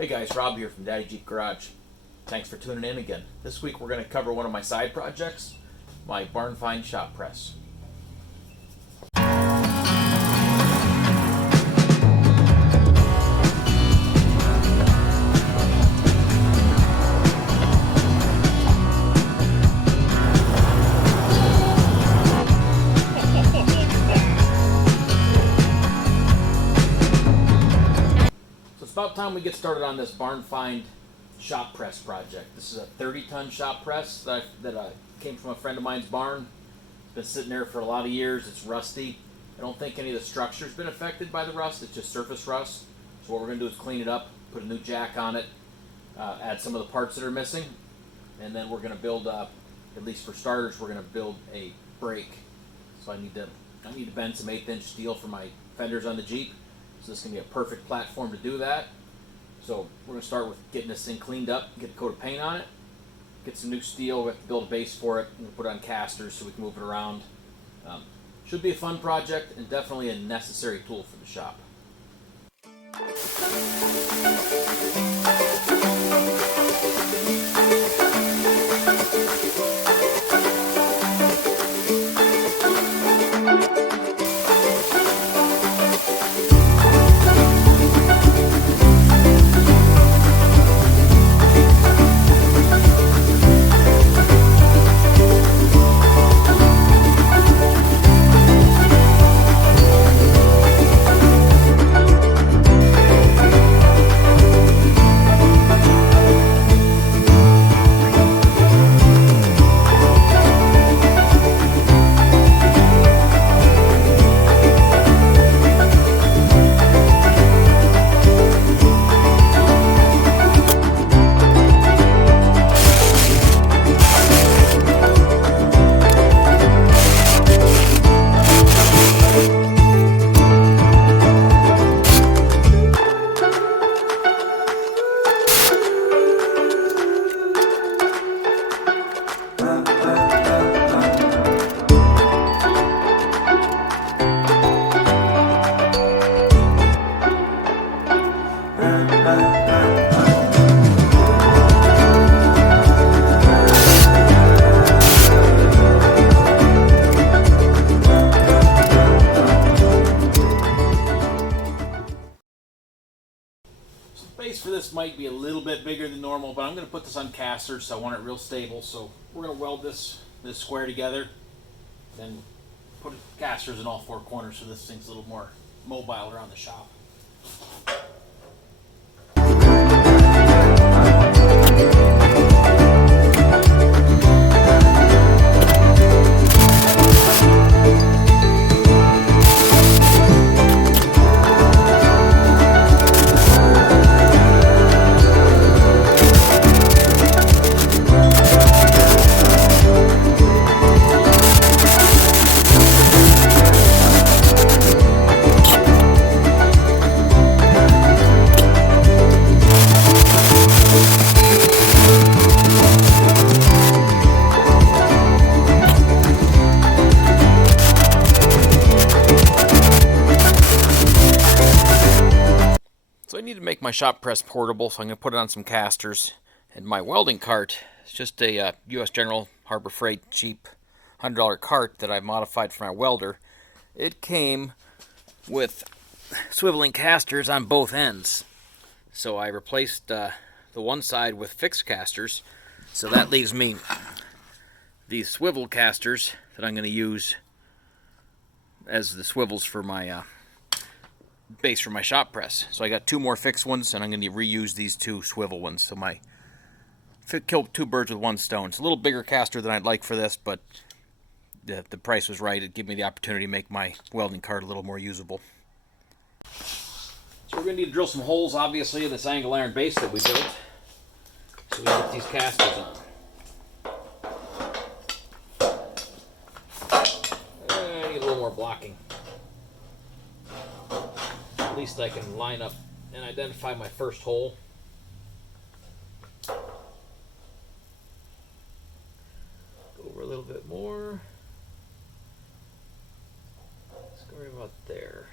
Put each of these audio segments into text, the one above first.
Hey guys, Rob here from Daddy Jeep Garage. Thanks for tuning in again. This week we're going to cover one of my side projects, my barn find shop press. It's about time we get started on this barn find shop press project. This is a 30-ton shop press that came from a friend of mine's barn. It's been sitting there for a lot of years. It's rusty. I don't think any of the structure's been affected by the rust. It's just surface rust. So what we're going to do is clean it up, put a new jack on it, add some of the parts that are missing, and then we're going to build up, at least for starters, we're going to build a brake. So I need to bend some 1/8-inch steel for my fenders on the Jeep. So this is going to be a perfect platform to do that. So we're going to start with getting this thing cleaned up, get a coat of paint on it, get some new steel. We have to build a base for it, and put it on casters so we can move it around. Should be a fun project and definitely a necessary tool for the shop. Base for this might be a little bit bigger than normal, but I'm going to put this on casters, so I want it real stable. So we're going to weld this square together, then put casters in all four corners so this thing's a little more mobile around the shop. So I need to make my shop press portable, so I'm going to put it on some casters. And my welding cart is just a U.S. General Harbor Freight cheap $100 cart that I modified for my welder. It came with swiveling casters on both ends. So I replaced the one side with fixed casters. So that leaves me these swivel casters that I'm going to use as the swivels for my base for my shop press. So I got two more fixed ones, and I'm going to reuse these two swivel ones. So kill two birds with one stone. It's a little bigger caster than I'd like for this, but the price was right. It gave me the opportunity to make my welding cart a little more usable. So we're going to need to drill some holes, obviously, in this angle iron base that we built, so we can get these casters on. I need a little more blocking. At least I can line up and identify my first hole. Go over a little bit more. Let's go right about there.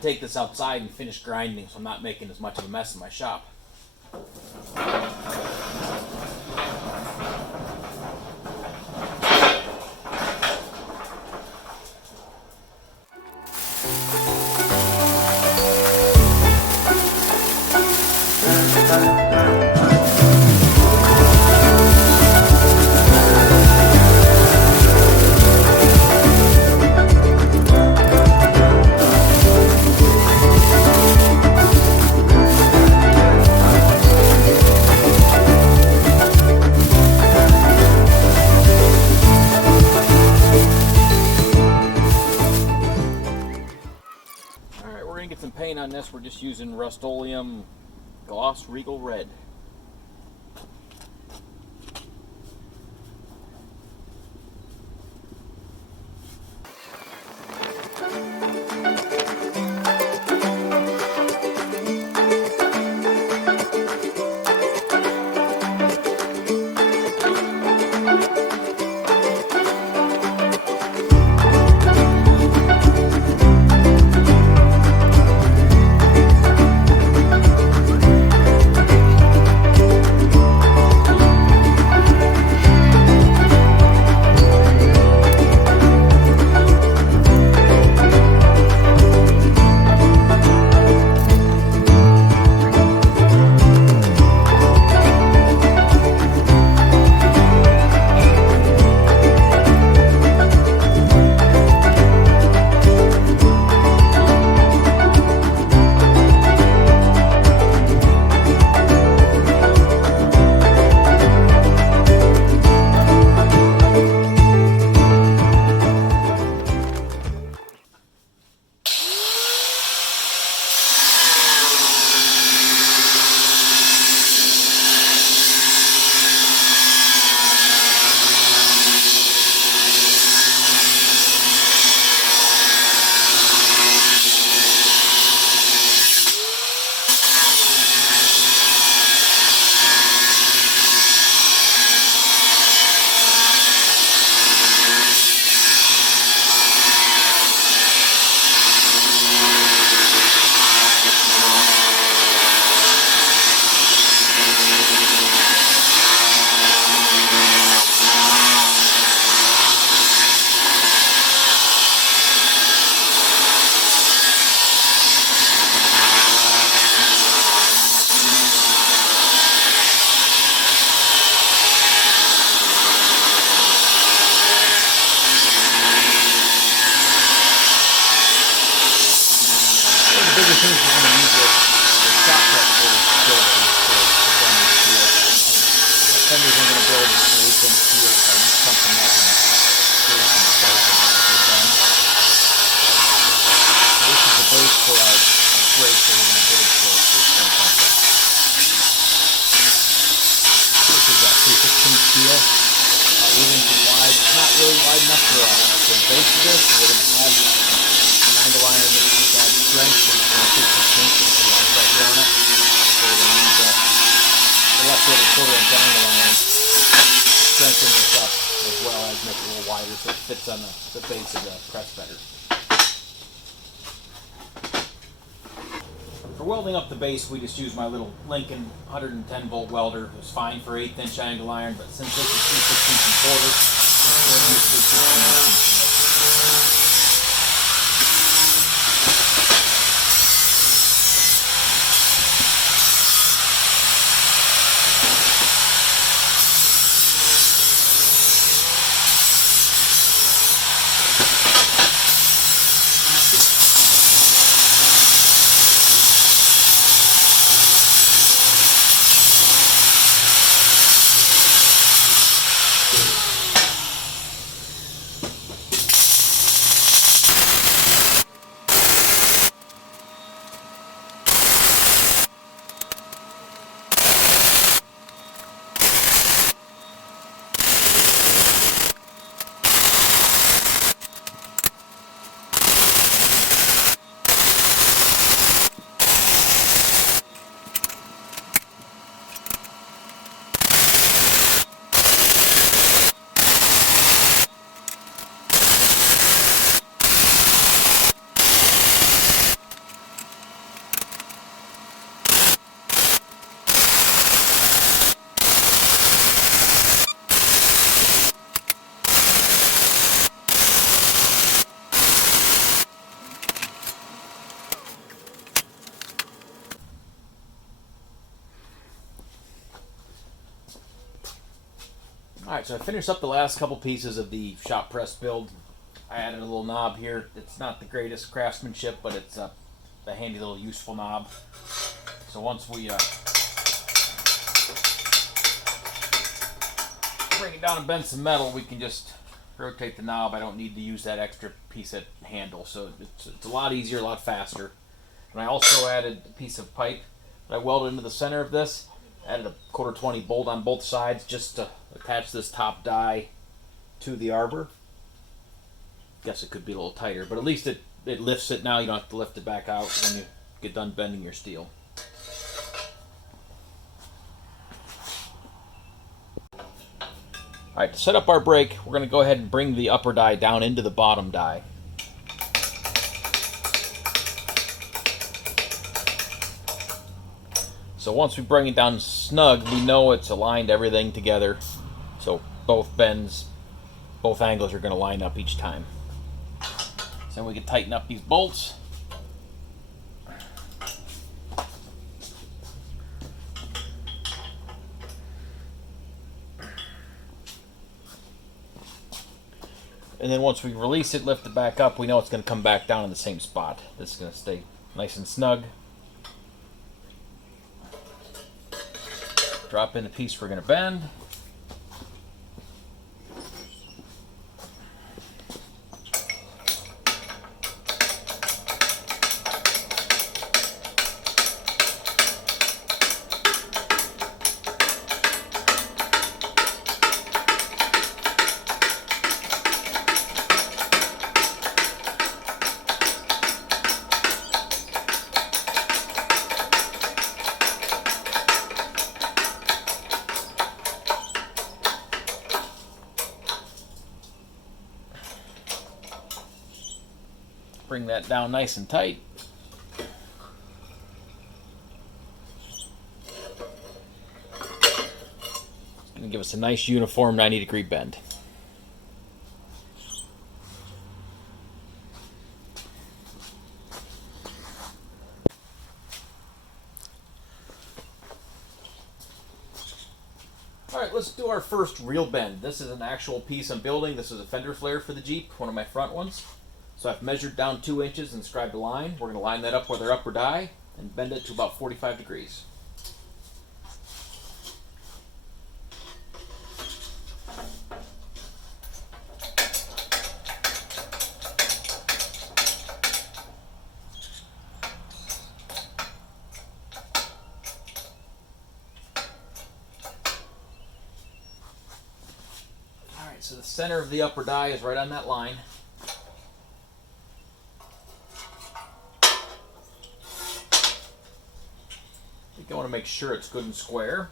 can take this outside and finish grinding, so I'm not making as much of a mess in my shop. Get some paint on this. We're just using Rustoleum Gloss Regal Red. Things we're going to use the shop press for building for done steel. The fenders I'm going to build for 8-inch steel. I use something that can create some space and get done. So this is the base for our brakes that we're going to build for this front contract. This is a 3/16 steel, 8 inches wide. It's not really wide enough for the base of this. We're going to add angle iron that has that strength and it's going to put a lot of pressure on it. So we're going to use the leftover 1/4 inch angle iron, strengthen this up as well as make it a little wider so it fits on the base of the press better. For welding up the base, we just use my little Lincoln 110 volt welder. It was fine for 1/8 inch angle iron, but since this is 3/16 1/4, we'll use 3/16 inch. so I finished up the last couple pieces of the shop press build. I added a little knob here. It's not the greatest craftsmanship, but it's a handy little useful knob. So once we bring it down and bend some metal, we can just rotate the knob. I don't need to use that extra piece of handle, so it's a lot easier, a lot faster. And I also added a piece of pipe that I welded into the center of this. Added a 1/4-20 bolt on both sides just to attach this top die to the arbor. Guess it could be a little tighter, but at least it lifts it now. You don't have to lift it back out when you get done bending your steel. Alright, to set up our brake, we're going to go ahead and bring the upper die down into the bottom die. So once we bring it down snug, we know it's aligned everything together. So both bends, both angles are going to line up each time. So then we can tighten up these bolts. And then once we release it, lift it back up, we know it's going to come back down in the same spot. This is going to stay nice and snug. Drop in the piece we're going to bend. Bring that down nice and tight. It's going to give us a nice uniform 90-degree bend. Alright, let's do our first real bend. This is an actual piece I'm building. This is a fender flare for the Jeep, one of my front ones. So I've measured down 2 inches and scribed a line. We're going to line that up with our upper die and bend it to about 45 degrees. Alright, so the center of the upper die is right on that line. I want to make sure it's good and square.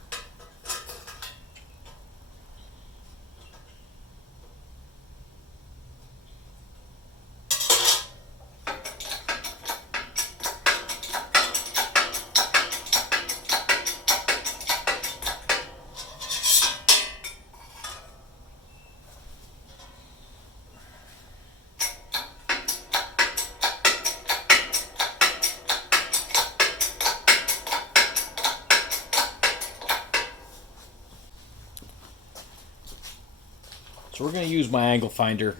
So we're going to use my angle finder,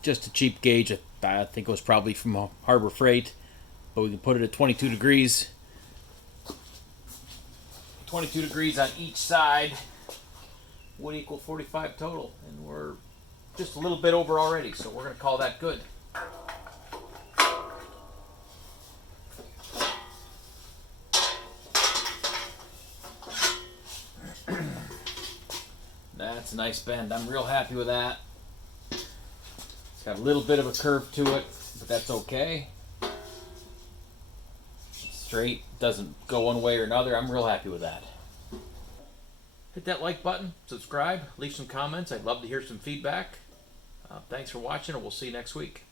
just a cheap gauge. I think it was probably from Harbor Freight, but we can put it at 22 degrees. 22 degrees on each side would equal 45 total, and we're just a little bit over already, so we're going to call that good. That's a nice bend. I'm real happy with that. It's got a little bit of a curve to it, but that's okay. It's straight, doesn't go one way or another. I'm real happy with that. Hit that like button, subscribe, leave some comments. I'd love to hear some feedback. Thanks for watching, and we'll see you next week.